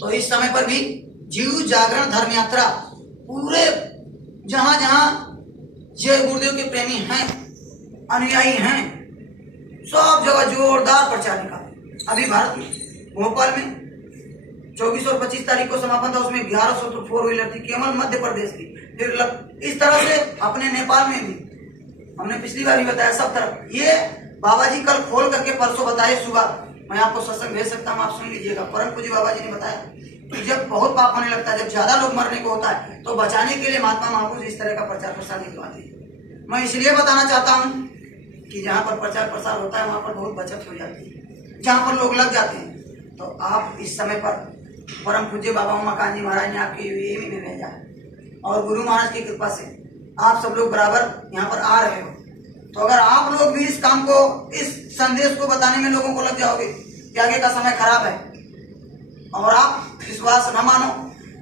तो इस समय पर भी जीव जागरण धर्म यात्रा पूरे जहां जहां जय गुरुदेव के प्रेमी हैं, अनुयायी हैं, सब जगह जोरदार प्रचार निकाला। अभी भारत में भोपाल में 24 और 25 तारीख को समापन था, उसमें 1100 तो 4 व्हीलर थी केवल मध्य प्रदेश की। फिर इस तरह से अपने नेपाल में भी हमने पिछली बार भी बताया सब तरफ। ये बाबा जी कल खोल करके परसों बताए सुबह, मैं आपको सत्संग भेज सकता हूँ, आप सुन लीजिएगा। परम पूज्य बाबा जी ने बताया कि जब बहुत पाप होने लगता है, जब ज्यादा लोग मरने को होता है, तो बचाने के लिए महात्मा महापुरुष इस तरह का प्रचार प्रसार निकलवाते हैं। मैं इसलिए बताना चाहता हूँ कि जहाँ पर प्रचार प्रसार होता है वहाँ पर बहुत बचत हो जाती है, जहाँ पर लोग लग जाते हैं। तो आप इस समय पर परम पूज्य बाबा उमाकांत जी महाराज ने आपके यूएई में भेजा है, और गुरु महाराज की कृपा से आप सब लोग बराबर यहाँ पर आ रहे हो। तो अगर आप लोग भी इस काम को, इस संदेश को बताने में लोगों को लग जाओगे कि आगे का समय खराब है, और आप विश्वास न मानो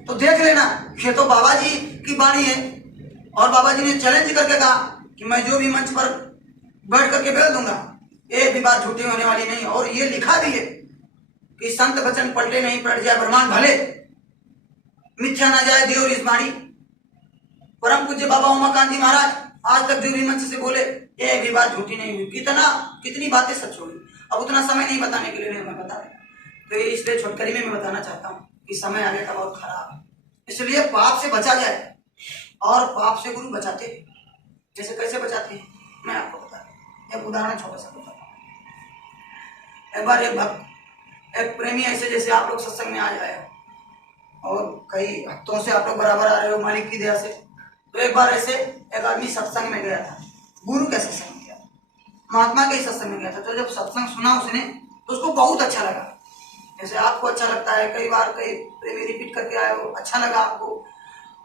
तो देख लेना, ये तो बाबा जी की वाणी है। और बाबा जी ने चैलेंज करके कहा कि मैं जो भी मंच पर बैठ करके बोल दूंगा, एक भी बात झूठी होने वाली नहीं। और ये लिखा भी है कि संत वचन पलटे नहीं, पलट जाए ब्रह्मांड भले, मिथ्या ना जाए देव इस वाणी। परम पूज्य बाबा उमाकांत जी महाराज आज तक जो भी मंच से बोले, एक भी बात झूठी नहीं हुई। कितनी बातें सच होगी। अब उतना समय नहीं बताने के लिए मैं बता रहा, तो इसलिए छोटकरी में मैं बताना चाहता हूँ कि समय आगे का बहुत खराब है, इसलिए पाप से बचा जाए। और पाप से गुरु बचाते हैं, जैसे कैसे बचाते हैं मैं आपको बता रहा हूँ। एक उदाहरण छोटा सा बता रहा हूँ। एक बार एक भक्त, एक प्रेमी ऐसे जैसे आप लोग सत्संग में आ जाए, और कई हफ्तों से आप लोग बराबर आ रहे हो मालिक की दया से। तो एक बार ऐसे एक आदमी सत्संग में गया था, गुरु के सत्संग में गया था, महात्मा के सत्संग में गया था। तो जब सत्संग सुना उसने तो उसको बहुत अच्छा लगा, जैसे आपको अच्छा लगता है, कई बार कई प्रेमी रिपीट करके आए हो, अच्छा लगा आपको,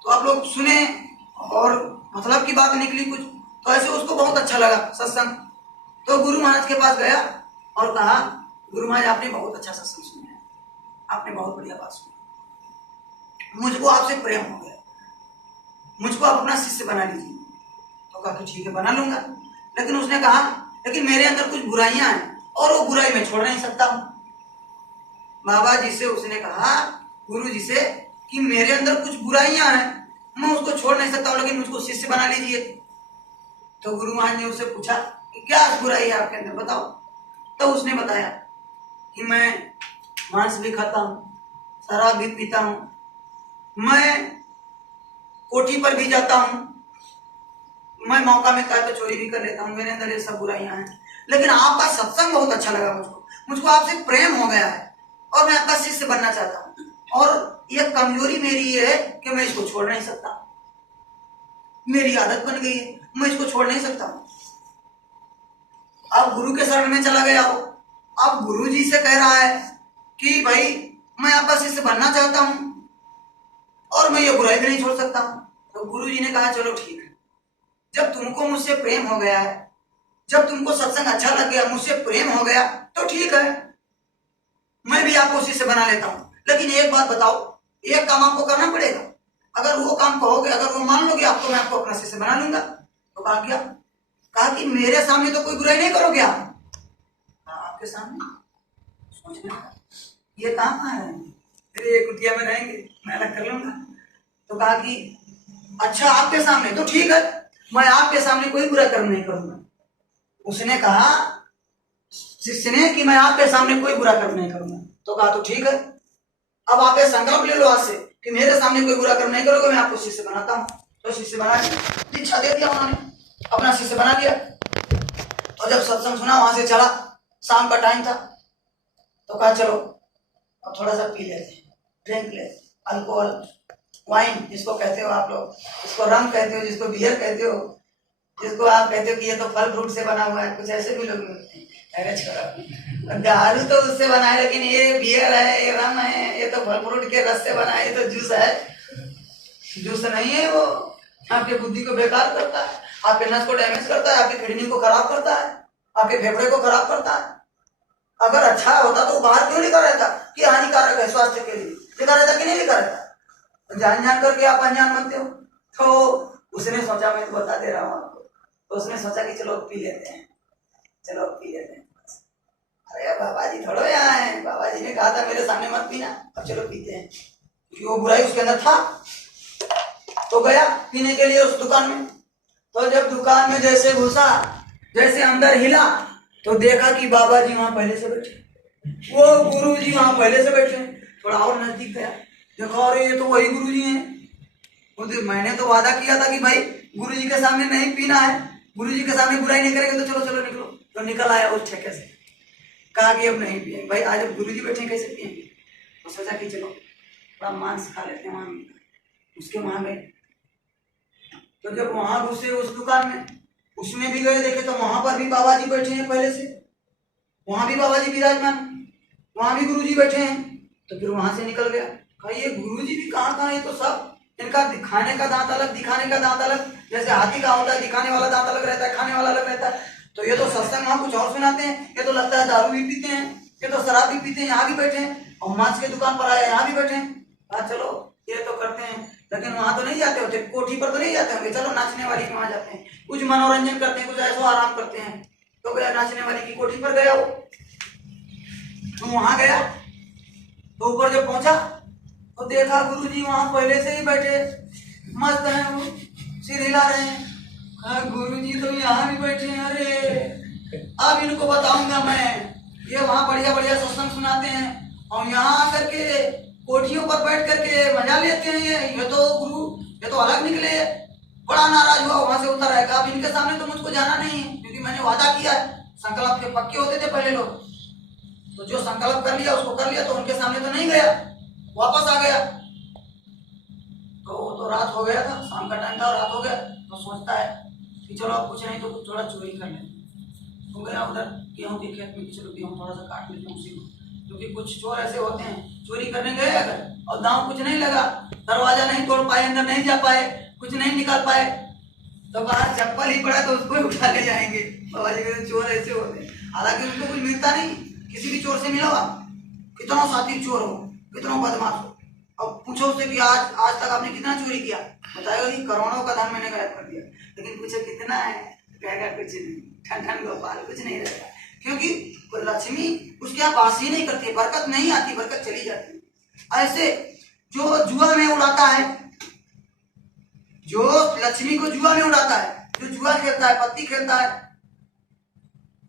तो आप लोग सुने और मतलब की बात निकली कुछ, तो ऐसे उसको बहुत अच्छा लगा सत्संग। तो गुरु महाराज के पास गया और कहा, गुरु महाराज आपने बहुत अच्छा सत्संग सुना है, आपने बहुत बढ़िया बात सुनी, मुझको आपसे प्रेम हो गया, मुझको आप अपना शिष्य बना लीजिए। तो कहा कि ठीक है बना लूंगा। लेकिन उसने कहा लेकिन मेरे अंदर कुछ बुराइयां हैं और वो बुराई मैं छोड़ नहीं सकता हूं। बाबा जी से उसने कहा, गुरु जी से, कि मेरे अंदर कुछ बुराइयां हैं, मैं उसको छोड़ नहीं सकता हूं, लेकिन मुझको शिष्य बना लीजिए। तो गुरु महाराज ने उससे पूछा कि क्या बुराई है आपके अंदर, बताओ। तो उसने बताया कि मैं मांस भी खाता हूं, शराब भी पीता हूं, मैं कोठी पर भी जाता हूं, मैं मौका मिलता है तो चोरी भी कर लेता हूं, मेरे अंदर ये सब बुराइयां हैं। लेकिन आपका सत्संग बहुत अच्छा लगा मुझको आपसे प्रेम हो गया है और मैं आपका शिष्य बनना चाहता हूं, और ये कमजोरी मेरी ये है कि मैं इसको छोड़ नहीं सकता, मेरी आदत बन गई है, मैं इसको छोड़ नहीं सकता। अब गुरु के शरण में चला गया हो, अब गुरु जी से कह रहा है कि भाई मैं आपका शिष्य बनना चाहता हूं और मैं ये बुराई भी नहीं छोड़ सकता हूं। तो गुरु जी ने कहा चलो ठीक है, जब तुमको मुझसे प्रेम हो गया है, जब तुमको सत्संग अच्छा लग गया, मुझसे प्रेम हो गया, तो ठीक है, मैं भी आपको शिष्य बना लेता हूं। लेकिन एक बात बताओ, एक काम आपको करना पड़ेगा, अगर वो काम कहोगे, अगर वो मान लोगे आपको, मैं आपको अपना शिष्य बना लूंगा। तो कहा क्या? कहा कि मेरे सामने तो कोई बुराई नहीं करोगे आप? आपके सामने सोचना ये कहाँ है, फिर ये कुटिया में रहेंगे, मैं अलग कर लूंगा। तो कहा कि अच्छा आपके सामने तो ठीक है, मैं आपके सामने कोई बुरा कर्म नहीं करूंगा। उसने कहा शिष्य ने कि मैं आपके सामने कोई बुरा कर्म नहीं करूंगा। तो कहा तो ठीक है, अब आप ये संकल्प ले लो आज से कि मेरे सामने कोई बुरा कर्म नहीं करोगे, मैं आपको शिष्य बनाता हूँ। तो शिष्य बना दीक्षा दे दिया उन्होंने, अपना शिष्य बना दिया। और जब सत्संग सुना वहां से चला, शाम का टाइम था, तो कहा चलो अब थोड़ा सा पी लेते हैं, ड्रिंक ले, अल्कोहल, वाइन जिसको कहते हो आप लोग, जिसको रंग कहते हो, जिसको बियर कहते हो, जिसको आप कहते हो कि ये तो फल फ्रूट से बना हुआ है, कुछ ऐसे भी लोग मिलते हैं। अरे छोड़ा, दारू तो उससे बना है, लेकिन ये बियर है, ये रम है, ये तो फल फ्रूट के रस से बना है, ये तो जूस है। जूस नहीं है, वो आपके बुद्धि को बेकार करता है, आपके नस को डैमेज करता है, आपकी किडनी को खराब करता है, आपके फेफड़े को खराब करता है। अगर अच्छा होता तो बाहर क्यों लिखा रहता कि हानिकारक है स्वास्थ्य के लिए, लिखा रहता कि नहीं लिखा रहता? जान करके आप अनजान बनते हो। तो उसने सोचा, मैं तो बता दे रहा हूँ आपको, तो उसने सोचा कि चलो पी लेते हैं, चलो पी लेते हैं। अरे बाबा जी थोड़ो यहाँ है, बाबा जी ने कहा था मेरे सामने मत पीना, अब चलो पीते हैं, क्योंकि वो बुराई उसके अंदर था। तो गया पीने के लिए उस दुकान में। तो जब दुकान में जैसे घुसा, जैसे अंदर हिला, तो देखा कि बाबा जी वहां पहले से बैठे, वो गुरु जी वहां पहले से बैठे। थोड़ा और नजदीक गया, देखो अरे ये तो वही गुरु जी हैं। तो मैंने तो वादा किया था कि भाई गुरु जी के सामने नहीं पीना है, गुरु जी के सामने बुराई नहीं करेंगे, तो चलो चलो निकलो। तो निकल आया उस ठेके से, कहा कि अब नहीं पिएंगे भाई, आज अब गुरु जी बैठे कैसे पिएंगे। तो सोचा कि चलो थोड़ा मांस खा लेते हैं, वहां उसके वहां गए। तो जब वहां घुसे उस दुकान में, उसमें भी गए, देखे तो वहां पर भी बाबा जी बैठे हैं पहले से, वहां भी बाबा जी विराजमान, वहां भी गुरु जी बैठे हैं। तो फिर वहां से निकल गया, कहा ये गुरु जी भी कहाँ ये तो सब इनका दिखाने का दांत अलग, दिखाने का दांत अलग। जैसे हाथी का होता है, दिखाने वाला दांत अलग रहता है, खाने वाला अलग रहता है। तो ये तो सत्संग वहां कुछ और सुनाते हैं, ये तो लगता है दारू भी पीते हैं, ये तो शराब भी पीते हैं, यहाँ भी बैठे हैं, और मांस की दुकान पर आया यहाँ भी बैठे हैं। हाँ चलो ये तो करते हैं, लेकिन वहां तो नहीं जाते होते, कोठी पर तो नहीं जाते होंगे, चलो नाचने वाली के वहां जाते हैं, कुछ मनोरंजन करते हैं, कुछ ऐसा आराम करते हैं। तो गया नाचने वाली की कोठी पर गया वो। तो वहां गया, तो ऊपर जब पहुंचा तो देखा गुरु जी वहां पहले से ही बैठे, मस्त हैं, वो सिर हिला रहे हैं। कहा गुरु जी तो यहाँ भी बैठे हैं, अरे अब इनको बताऊंगा मैं, ये वहां बढ़िया बढ़िया सत्संग सुनाते हैं और यहाँ आकर के कोठियों पर बैठ करके मजा लेते हैं, ये तो गुरु, ये तो अलग निकले। बड़ा नाराज हुआ, वहां से उतर आएगा, अब इनके सामने तो मुझको जाना नहीं है, क्योंकि मैंने वादा किया है। संकल्प के पक्के होते थे पहले लोग, तो जो संकल्प कर लिया उसको कर लिया, तो उनके सामने तो नहीं गया, वापस आ गया। तो रात हो गया था, शाम का टाइम था, रात हो गया। तो सोचता है कि चलो अब कुछ नहीं तो कुछ थोड़ा चोरी कर ले। तो गया उधर गेहूं के खेत में, चलो गेहूं थोड़ा सा काट लेते हैं उसी को, क्योंकि कुछ चोर ऐसे होते हैं, चोरी करने गए अगर और दांव कुछ नहीं लगा, दरवाजा नहीं तोड़ पाए, अंदर नहीं जा पाए, कुछ नहीं निकाल पाए, तो बाहर चप्पल ही पड़ा तो उसको ही उठा ले जाएंगे। बाबा जी के चोर ऐसे होते हैं, हालांकि उनको कुछ मिलता नहीं। किसी भी चोर से मिलो आप, कितना साथी चोर हो, कितना बदमाश हो, अब पूछो उससे कि आज तक आपने कितना चोरी किया, बताएगा कि करोड़ों का धन मैंने गायब कर दिया। लेकिन पूछो कितना है, कहेगा कुछ नहीं, ठन ठन गोपाल, कुछ नहीं रहेगा, क्योंकि लक्ष्मी उसके यहाँ वास ही नहीं करती, बरकत नहीं आती, बरकत चली जाती। ऐसे जो जुआ में उड़ाता है, जो लक्ष्मी को जुआ में उड़ाता है, जो जुआ खेलता है, पत्ती खेलता है,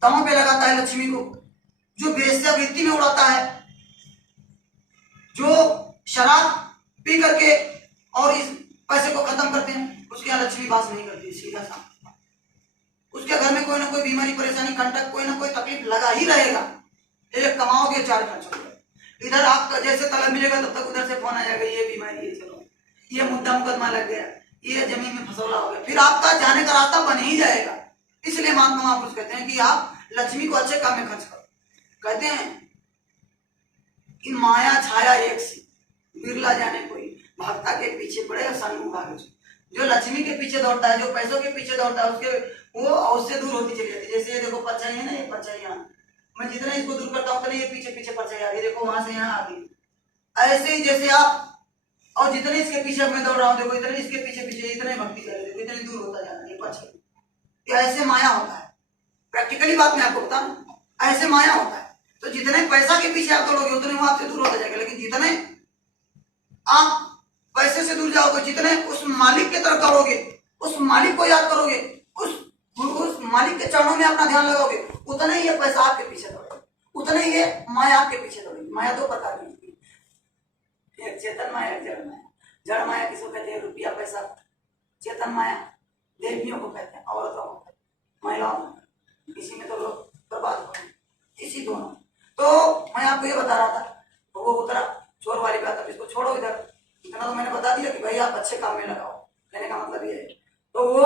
तमों पे लगाता है लक्ष्मी को, जो वेश्यावृत्ति में उड़ाता है, जो शराब पी करके और इस पैसे को खत्म करते हैं, उसके यहाँ लक्ष्मी वास नहीं करती। सीधा सा उसके घर में कोई ना कोई बीमारी, परेशानी, कंटक, कोई ना कोई तकलीफ लगा ही रहेगा। एक कमाओगे, चार खर्चोगे। इधर आपका जैसे तलब मिलेगा तब तक उधर से फोन आ जाएगा, ये बीमारी है, चलो ये मुद्दा मुकदमा लग गया, ये जमीन में फसौला हो गया, फिर आपका जाने का रास्ता बन ही जाएगा। इसलिए महात्मा महापुरुष कहते हैं कि आप लक्ष्मी को अच्छे काम में खर्च करो। कहते हैं कि माया छाया एक सी, बिरला जाने कोई, भक्ता के पीछे पड़े और सन्मुख आगे। जो लक्ष्मी के पीछे दौड़ता है, जो पैसों के पीछे दौड़ता है, उसके वो उससे दूर होती चली जाती है। जैसे ये देखो परछाई है ना, ये परछाई यहाँ, मैं जितना इसको दूर करता हूँ उतना ये पीछे पीछे परछाई आ रही है, देखो वहां से यहाँ आ गई। ऐसे ही जैसे आप, और जितने इसके पीछे मैं दौड़ रहा हूँ, देखो इतने इसके पीछे पीछे इतने भक्ति कर रहे, देखो इतनी दूर होता जा रहा है ये परछाई। ये ऐसे माया होता है, प्रैक्टिकली बात मैं आपको बताऊं, ऐसे माया होता है। तो जितने पैसा के पीछे आप दौड़ोगे उतने वो आपसे दूर होता जाएगा, लेकिन जितने आप पैसे से दूर जाओगे, जितने उस मालिक की तरफ दौड़ोगे, उस मालिक को याद करोगे, उस मालिक के चरणों में अपना ध्यान लगाओगे, उतने ही ये पैसा आपके पीछे दौड़ेगा, उतने ही ये माया आपके पीछे दौड़ेगी। माया दो प्रकार की होती है, एक चेतन माया, एक जड़ माया। जड़ माया किसको कहते हैं? रुपया पैसा। चेतन माया देवियों को कहते हैं, औरतों को, महिलाओं को। इसी में तो लोग बर्बाद हो गए, इसी दोनों। तो मैं आपको ये बता रहा था, तो वो उतरा चोर वाली बात, अब इसको छोड़ो इधर, इतना तो मैंने बता दिया कि भाई आप अच्छे काम में लगाओ, कहने का मतलब ये है। तो वो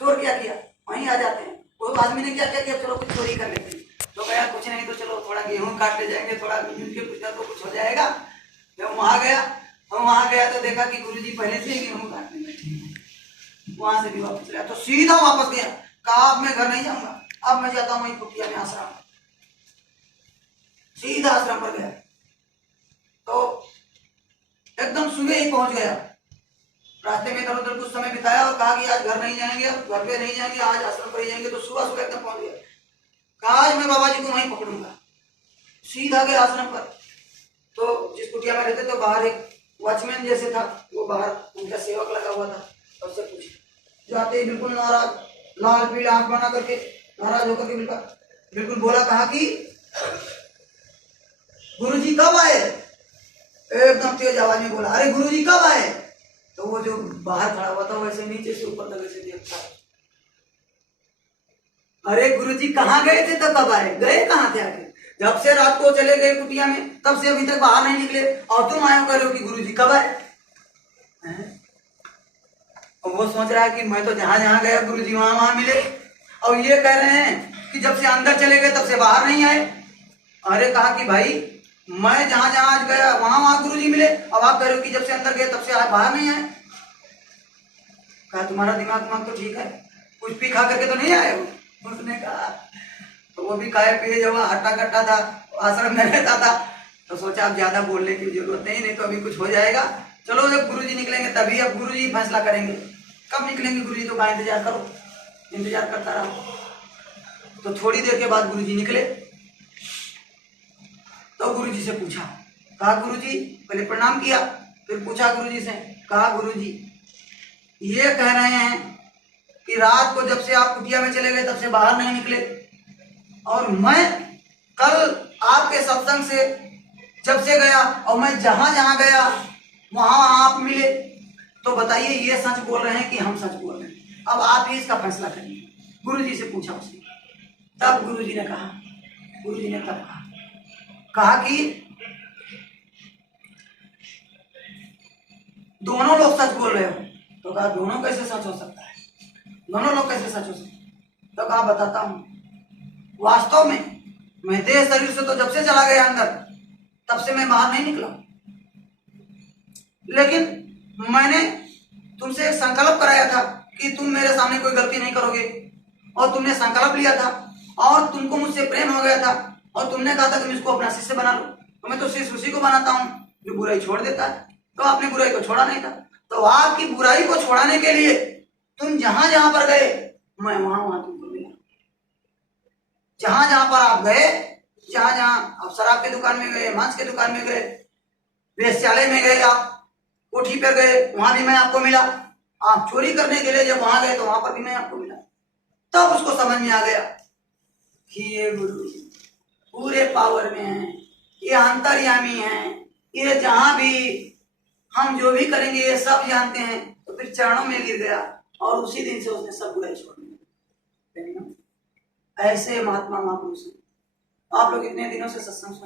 चोर क्या किया, वहीं आ जाते हैं। वो आदमी ने क्या किया, चलो कुछ चोरी कर लेते हैं। तो गया कुछ नहीं तो चलो थोड़ा गेहूं काट ले जाएंगे, थोड़ा मिल के पूछा तो कुछ हो जाएगा। जब वहां गया तो देखा कि गुरुजी पहले से ही गेहूं काटने बैठे हैं। वहां से भी वापस गया, तो सीधा वापस गया, कहा अब मैं घर नहीं जाऊंगा, अब मैं जाता हूँ वही कुटिया में आश्रम। सीधा आश्रम पर गया, तो एकदम सुबह ही पहुंच गया। रास्ते में इधर उधर कुछ समय बिताया और कहा कि आज घर नहीं जाएंगे, अब घर पे नहीं जाएंगे, आज आश्रम पर ही जाएंगे। तो सुबह सुबह एकदम पहुंच गया, कहा आज मैं बाबा जी को वहीं पकड़ूंगा। सीधा गए आश्रम पर। तो जिस कुटिया में रहते तो बाहर एक वॉचमैन जैसे था, वो बाहर उनका सेवक लगा हुआ था। तो उससे पूछे, जाते ही बिल्कुल नाराज, लाल पीला आंख बना करके नाराज होकर के बिल्कुल बोला, कहा कि गुरुजी कब आए? एकदम तेज आवाज में बोला, अरे गुरुजी कब आए? तो वो जो बाहर खड़ा हुआ था वैसे नीचे से ऊपर तक ऐसे देखता, अरे गुरुजी कहाँ गए थे तो कब आए? गए कहाँ थे आगे? जब से रात को चले गए कुटिया में तब से अभी तक बाहर नहीं निकले, और तुम आए हो कह रहे हो कि गुरुजी कब आए? और वो सोच रहा है कि मैं तो जहां जहां गया गुरुजी वहां वहां मिले, और ये कह रहे हैं कि जब से अंदर चले गए तब से बाहर नहीं आए। अरे कहा कि भाई मैं जहां जहां आज गया वहां वहां गुरुजी मिले, अब आप कह रहे हो कि जब से अंदर गए तब से आज बाहर नहीं आए। कहा तुम्हारा दिमाग तो ठीक है, कुछ भी खा करके तो नहीं आए हो? उसने कहा, तो वो भी खाए पिए जब हट्टा कट्टा था, आश्रम में रहता था, तो सोचा अब ज्यादा बोलने की जरूरत नहीं तो अभी कुछ हो जाएगा। चलो जब गुरुजी निकलेंगे तभी, अब गुरुजी फैसला करेंगे कब निकलेंगे गुरुजी, तो का इंतजार करो, इंतजार करता रहो। तो थोड़ी देर के बाद गुरुजी निकले। तो गुरुजी से पूछा, कहा गुरुजी, पहले प्रणाम किया, फिर पूछा गुरुजी से, कहा गुरुजी ये कह रहे हैं कि रात को जब से आप कुटिया में चले गए तब से बाहर नहीं निकले, और मैं कल आपके सत्संग से जब से गया और मैं जहां जहां गया वहां वहां आप मिले, तो बताइए ये सच बोल रहे हैं कि हम सच बोल रहे हैं? अब आप ही इसका फैसला करिए। गुरुजी से पूछा उसने। तब गुरुजी ने तब कहा कि दोनों लोग सच बोल रहे हो। तो कहा दोनों कैसे सच हो सकता है, दोनों लोग कैसे सच हो सकते हैं? तो कहा बताता हूं, वास्तव में मैं देह शरीर से तो जब से चला गया अंदर तब से मैं बाहर नहीं निकला, लेकिन मैंने तुमसे एक संकल्प कराया था कि तुम मेरे सामने कोई गलती नहीं करोगे, और तुमने संकल्प लिया था और तुमको मुझसे प्रेम हो गया था, और तुमने कहा था तुम इसको अपना शिष्य बना लो। तो मैं तो शिष्य उसी को बनाता हूँ जो बुराई छोड़ देता है, तो आपने बुराई को छोड़ा नहीं था। तो आपकी बुराई को छोड़ाने के लिए तुम जहां जहां पर गए मैं वहां वहां तुमको मिला। जहां जहां पर आप गए, जहां जहां आप शराब की दुकान में गए, मांस की दुकान में गए, वेश्यालय में गए, आप कोठी पर गए, वहां भी मैं आपको मिला। आप चोरी करने के लिए जब वहां गए तो वहां पर भी मैं आपको मिला। तब उसको समझ में आ गया कि ये गुरु पूरे पावर में है, ये अंतर्यामी है, ये जहां भी हम जो भी करेंगे ये सब जानते हैं। तो फिर चरणों में गिर गया और उसी दिन से उसने सब बुराई छोड़ दी। ऐसे महात्मा महापुरुष आप लोग इतने दिनों से सत्संग